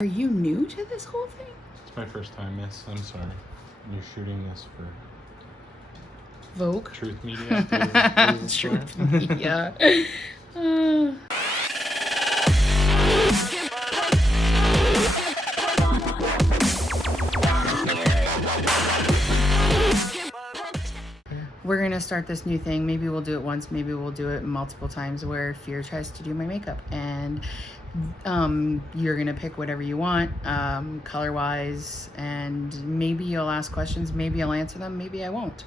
Are you new to this whole thing? It's my first time, miss. I'm sorry. You're shooting this for Vogue? Truth Media? Truth Media. We're gonna start this new thing. Maybe we'll do it once, maybe we'll do it multiple times, where Fear tries to do my makeup, and you're gonna pick whatever you want, color wise, and maybe you'll ask questions, maybe I'll answer them, maybe I won't,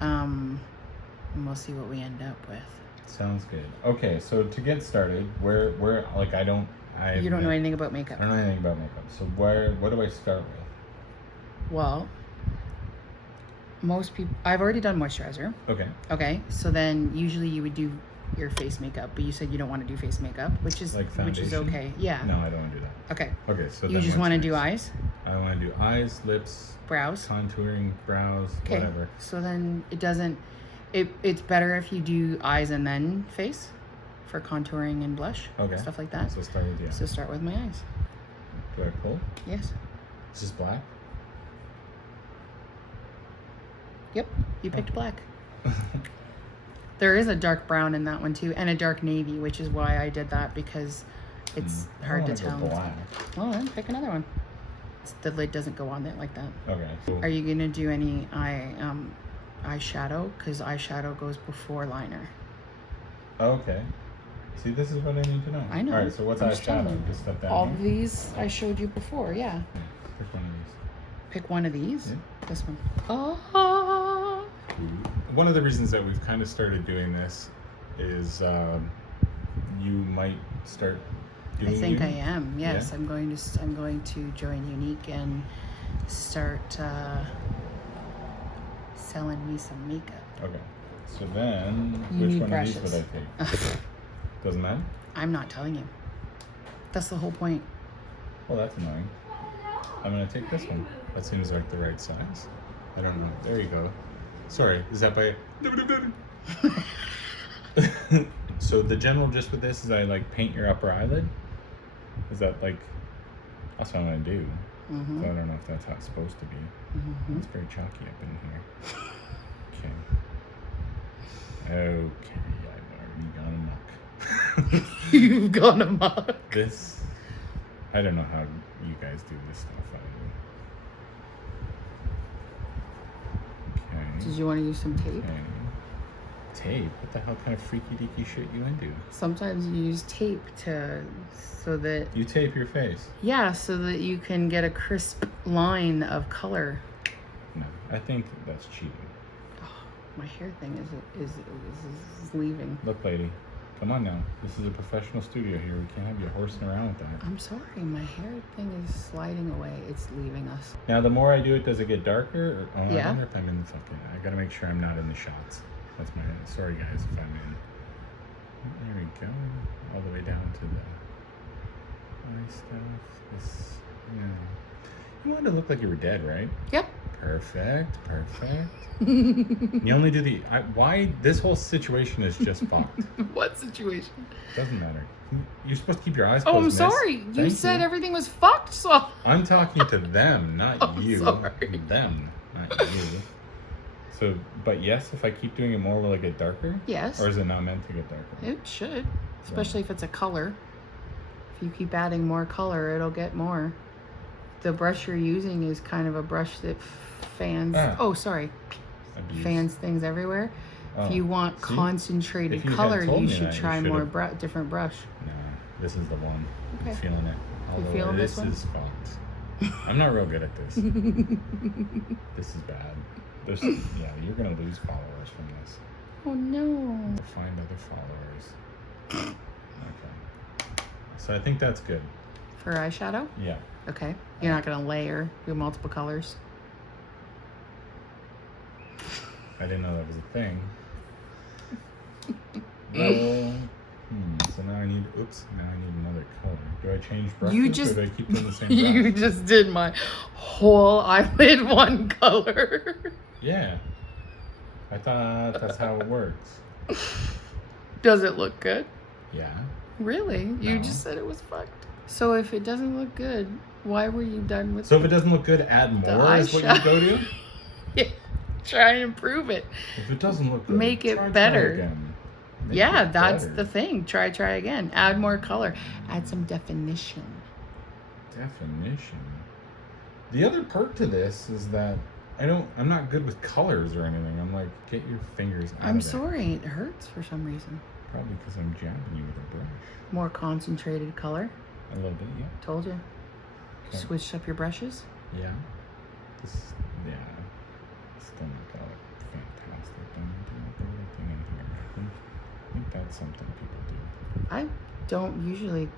and we'll see what we end up with. Sounds good. Okay, so to get started, where like you don't know anything about makeup. I don't know anything about makeup. So what do I start with? Well, most people, I've already done moisturizer. Okay, so then usually you would do your face makeup, but you said you don't want to do face makeup, which is like foundation? Which is okay. Yeah. No, I don't want to do that. Okay, so you just want to do eyes, I want to do eyes, lips, brows, contouring, brows, whatever. So then it's better if you do eyes and then face for contouring and blush, stuff like that. So start with you. So start with my eyes. Do I pull? Yes. Is this black? Yep, you picked black. There is a dark brown in that one too, and a dark navy, which is why I did that, because it's hard to tell. Black. Well, then pick another one. The lid doesn't go on there like that. Okay. Cool. Are you gonna do any eyeshadow? Because eyeshadow goes before liner. Okay. See, this is what I need to know. I know. All right. So what's eyeshadow? Just step down. All of these I showed you before. Yeah. Pick one of these. Pick one of these. Yeah. This one. Oh. One of the reasons that we've kind of started doing this is you might start doing. I think Unique. I am. Yes, Yeah. I'm going to join Unique and start selling me some makeup. Okay. So then, You which need one brushes. of these would I take? Doesn't matter. I'm not telling you. That's the whole point. Well, that's annoying. I'm gonna take this one. That seems like the right size. I don't know. There you go. Sorry, is that by... So the general gist with this is I like paint your upper eyelid. Is that like... That's what I'm gonna do. Mm-hmm. So I don't know if that's how it's supposed to be. Mm-hmm. It's very chalky up in here. Okay. Okay, I've already gone amok. You've gone amok. This... I don't know how you guys do this stuff. Did you want to use some tape? Okay. Tape? What the hell kind of freaky deaky shit you into? Sometimes you use tape so that... You tape your face? Yeah, so that you can get a crisp line of color. No, I think that's cheating. Oh, my hair thing is leaving. Look, lady, come on now. This is a professional studio here. We can't have you horsing around with that. I'm sorry, my hair thing is sliding away. It's leaving us. Now, the more I do it, does it get darker? Or, oh, Yeah. I wonder if I'm in the fucking... I gotta make sure I'm not in the shots. That's my... Sorry, guys, if I'm in. There we go. All the way down to the eye stuff. This... Yeah. You wanted to look like you were dead, right? Yep. Perfect. You only do the... why? This whole situation is just fucked. What situation? Doesn't matter. You're supposed to keep your eyes closed, Oh, I'm miss. sorry. You Thank said everything was fucked, so... I'm talking to them, not Oh, you. sorry. Them, not you. So, but yes, if I keep doing it more, will it get darker? Yes. Or is it not meant to get darker? It should. Especially if it's a color. If you keep adding more color, it'll get more. The brush you're using is kind of a brush that fans... Oh, sorry. Abuse. Fans things everywhere. If you want concentrated color, you should try more different brush. No, this is the one. Okay. I'm feeling it. Although feeling this one? This is fucked. I'm not real good at this. This is bad. Yeah, you're gonna lose followers from this. Oh no. Find other followers. Okay. So I think that's good. For eyeshadow? Yeah. Okay. You're not gonna layer with multiple colors. I didn't know that was a thing. Well, so now I need, now I need another color. Do I change brushes or do I keep doing the same brush? You just did my whole eyelid one color. Yeah. I thought that's how it works. Does it look good? Yeah. Really? You No. just said it was fucked. So if it doesn't look good, why were you done with So if it doesn't look good, add more is what you go to? Yeah. Try and improve it. If it doesn't look good, Make it try better. again. Make Yeah, it that's better. the thing. Try again. Add more color. Add some definition. Definition. The other perk to this is that I'm not good with colors or anything. I'm like, get your fingers out I'm of it. sorry, it hurts for some reason. Probably because I'm jabbing you with a brush. More concentrated color. A little bit, yeah. Told you. Okay. Switched up your brushes. Yeah. Still not gonna look fantastic. Don't do the little thing in here. I think that's something people do. I don't usually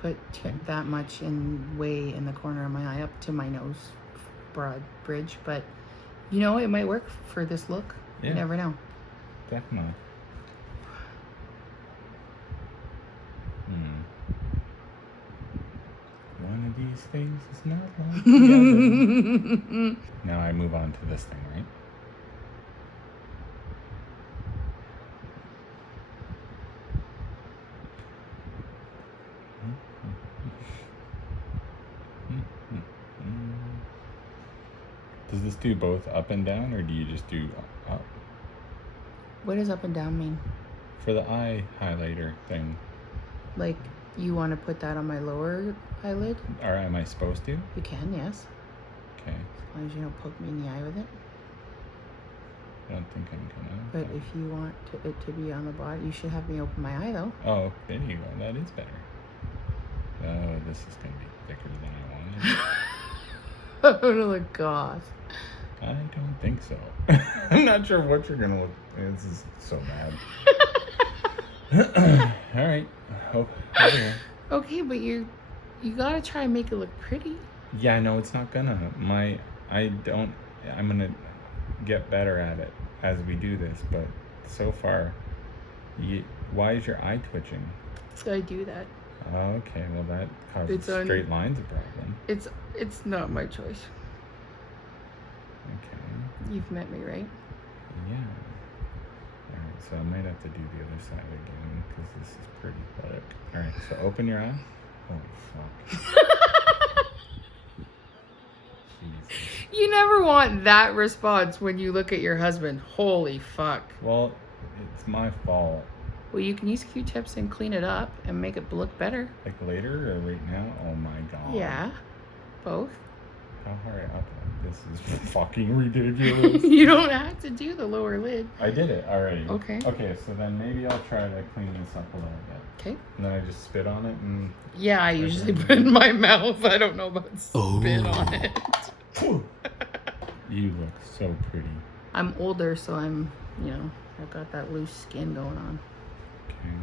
put that much way in the corner of my eye up to my nose bridge, but you know, it might work for this look. Yeah. You never know. Definitely. One of these things is not like the other. Now I move on to this thing, right? Does this do both up and down, or do you just do up? What does up and down mean? For the eye highlighter thing. Like, you want to put that on my lower eyelid? Or am I supposed to? You can, yes. Okay. As long as you don't poke me in the eye with it. I don't think I'm gonna. But if you want it to be on the bottom, you should have me open my eye, though. Oh, there you go. That is better. Oh, this is gonna be thicker than I wanted. Oh, look, goth. I don't think so. I'm not sure what you're gonna look. This is so bad. All right. Over here. Okay, but you gotta try and make it look pretty. Yeah, I know it's not gonna. I'm gonna get better at it as we do this, but so far, why is your eye twitching? So I do that. Okay, well that causes straight lines a problem. It's not my choice. Okay. You've met me, right? Yeah. Alright, so I might have to do the other side again because this is pretty thick. Alright, so open your eye. Holy fuck. Jesus. You never want that response when you look at your husband. Holy fuck. Well, it's my fault. Well, you can use Q-tips and clean it up and make it look better. Like later or right now? Oh my god. Yeah, both. How hard up? This is fucking ridiculous. You don't have to do the lower lid. I did it already. Okay. Okay, so then maybe I'll try to clean this up a little bit. Okay. And then I just spit on it and... Yeah, I usually put it in my mouth. I don't know about spit on it. You look so pretty. I'm older, so I've got that loose skin going on. Okay.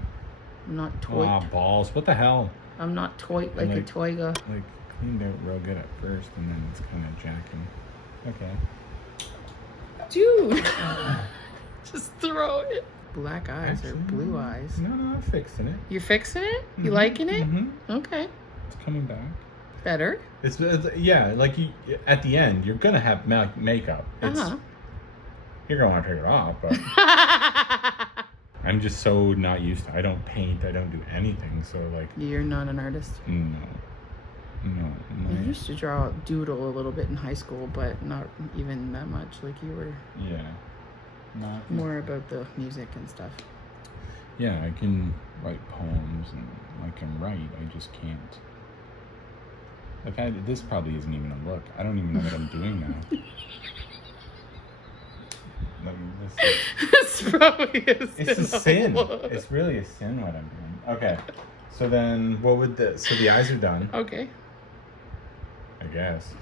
I'm not toy. Aw, balls. What the hell? I'm not toy like a toyga. Like, cleaned out real good at first, and then it's kind of jacking. Okay. Dude! Just throw it. Black eyes Actually, or blue eyes? No, I'm fixing it. You're fixing it? You liking it? Mm-hmm. Okay. It's coming back. Better? It's yeah, like at the end, you're gonna have makeup. You're gonna have to take it off, but I'm just so not used to. I don't paint. I don't do anything. So like. You're not an artist. No. I used to doodle a little bit in high school, but not even that much. Like you were. Yeah. Not more about the music and stuff. Yeah, I can write poems and I can write. I just can't. Like this probably isn't even a look. I don't even know what I'm doing now. Like, This probably is. It's a sin. It's really a sin what I'm doing. Okay, so then what would so the eyes are done. Okay. I guess.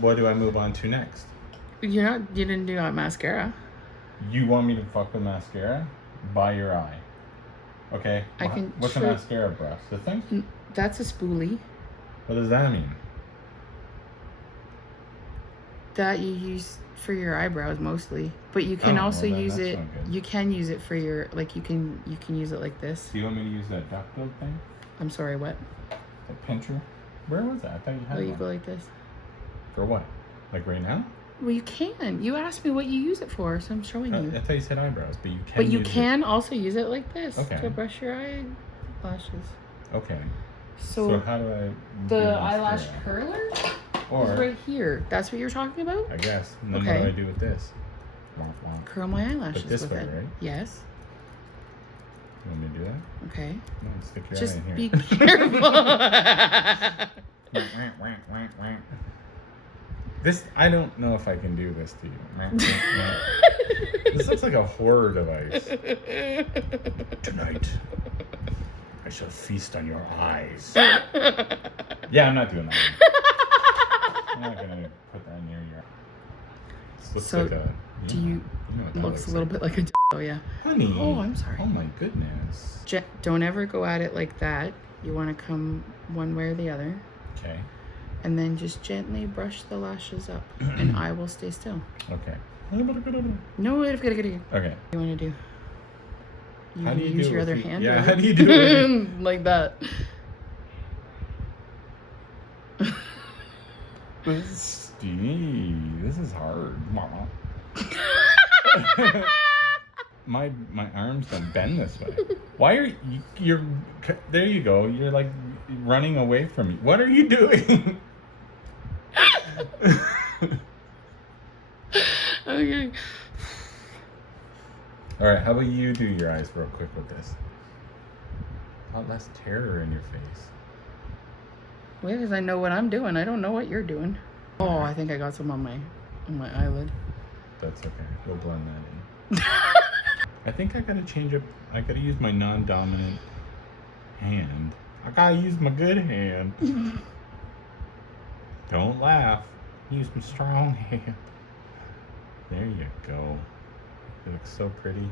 What do I move on to next? You didn't do mascara. You want me to fuck with mascara? By your eye. Okay. What's a mascara brush? The thing? That's a spoolie. What does that mean? That you use for your eyebrows mostly, but you can also use it. You can use it for your you can use it like this. Do you want me to use that duckbill thing? I'm sorry, what? That pincher? Where was that? I thought you had one. You go like this. For what? Like right now? Well, you can. You asked me what you use it for, so I'm showing you. I thought you said eyebrows, but you can. But you can also use it like this to brush your eyelashes. Okay. So how do I do the eyelash mascara? curler Or is right here. That's what you're talking about? I guess. And then Okay. what do I do with this? Womp womp. Curl my eyelashes But this with way, it. right? Yes. You want me to do that? Okay. No, stick your Just eye in be here. careful. This, I don't know if I can do this to you. This looks like a horror device. Tonight, I shall feast on your eyes. Yeah, I'm not doing that. I'm not gonna put that near your eyes. This looks So, like a. do you know what that looks a little bit like a oh yeah. Honey. Oh, I'm sorry. Oh my goodness. Don't ever go at it like that. You want to come one way or the other. Okay. And then just gently brush the lashes up, and I will stay still. Okay. No, okay. What Okay. do you want to do? You How do you use do it your other with hand? Yeah, or- how do you do it? Like that. Steve, this is hard. Mama. my arms don't bend this way. Why are you're there you go. You're like running away from me. What are you doing? Okay. All right, how about you do your eyes real quick with this? A lot less terror in your face. Well, because I know what I'm doing. I don't know what you're doing. Oh, I think I got some on my eyelid. That's okay. We'll blend that in. I think I gotta change up. I gotta use my non-dominant hand. I gotta use my good hand. Don't laugh. Use my strong hand. There you go. It looks so pretty.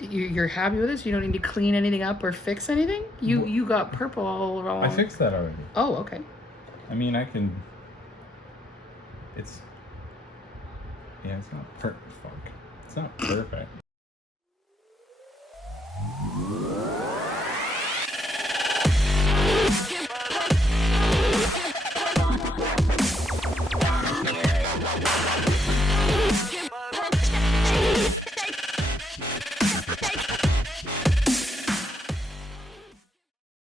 You're happy with this? You don't need to clean anything up or fix anything? You got purple all around. I fixed that already. Oh, okay. I mean, I can. It's. Yeah, it's not perfect. It's not perfect.